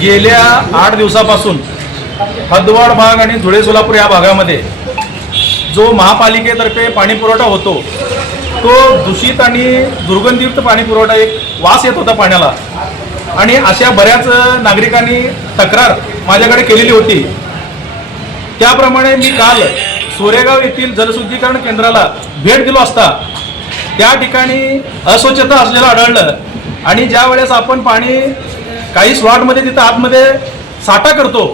गेल्या आठ दिवसापासून हदवाड भाग आणि धुळे सोलापूर या भागामध्ये जो महापालिकेतर्फे पाणीपुरवठा होतो तो दूषित आणि दुर्गंधीयुक्त पाणीपुरवठा एक वास येत होता पाण्याला. आणि अशा बऱ्याच नागरिकांनी तक्रार माझ्याकडे केलेली होती. त्याप्रमाणे मी काल सोरेगाव येथील जलशुद्धीकरण केंद्राला भेट दिलो असता. त्या ठिकाणी अस्वच्छता असलेलं आढळलं आणि ज्या वेळेस आपण पाणी काही स्लॉटमध्ये तिथं आतमध्ये साठा करतो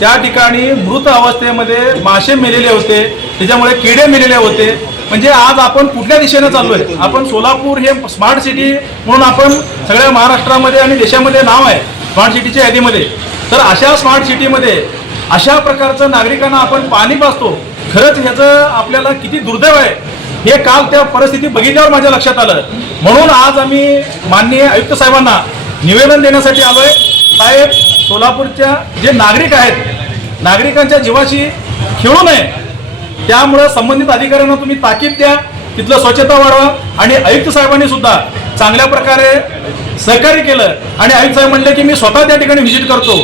त्या ठिकाणी मृत अवस्थेमध्ये मासे मेलेले होते त्याच्यामुळे किडे मेलेले होते. म्हणजे आज आपण कुठल्या दिशेने चाललोय? आपण सोलापूर हे स्मार्ट सिटी म्हणून आपण सगळ्या महाराष्ट्रामध्ये आणि देशामध्ये नाव आहे स्मार्ट सिटीच्या यादीमध्ये. तर अशा स्मार्ट सिटीमध्ये अशा प्रकारचं नागरिकांना आपण पाणी पाजतो खरंच ह्याचं आपल्याला किती दुर्दैव आहे हे काल त्या परिस्थिती बघितल्यावर माझ्या लक्षात आलं. म्हणून आज आम्ही माननीय आयुक्त साहेबांना निवेदन देण्यासाठी आलोय. साहेब सोलापूरच्या जे नागरिक आहेत नागरिकांच्या जीवाशी खेळू नये. त्यामुळं संबंधित अधिकाऱ्यांना तुम्ही ताकीद द्या तिथलं स्वच्छता वाढवा आणि आयुक्त साहेबांनी सुद्धा चांगल्या प्रकारे सहकार्य केलं. आणि आयुक्त साहेब म्हणले की मी स्वतः त्या ठिकाणी व्हिजिट करतो.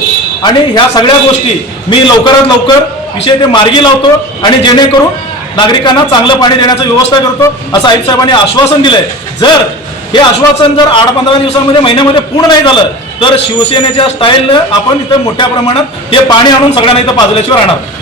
आणि ह्या सगळ्या गोष्टी मी लवकरात लवकर विषय ते मार्गी लावतो आणि जेणेकरून नागरिकांना चांगलं पाणी देण्याची व्यवस्था करतो असं आयुक्त साहेबांनी आश्वासन दिलंय. जर हे आश्वासन जर आठ पंधरा दिवसांमध्ये महिन्यामध्ये पूर्ण नाही झालं तर शिवसेनेच्या स्टाईलनं आपण इथं मोठ्या प्रमाणात हे पाणी आणून सगळ्यांना इथं पाजल्याशिवाय राहणार.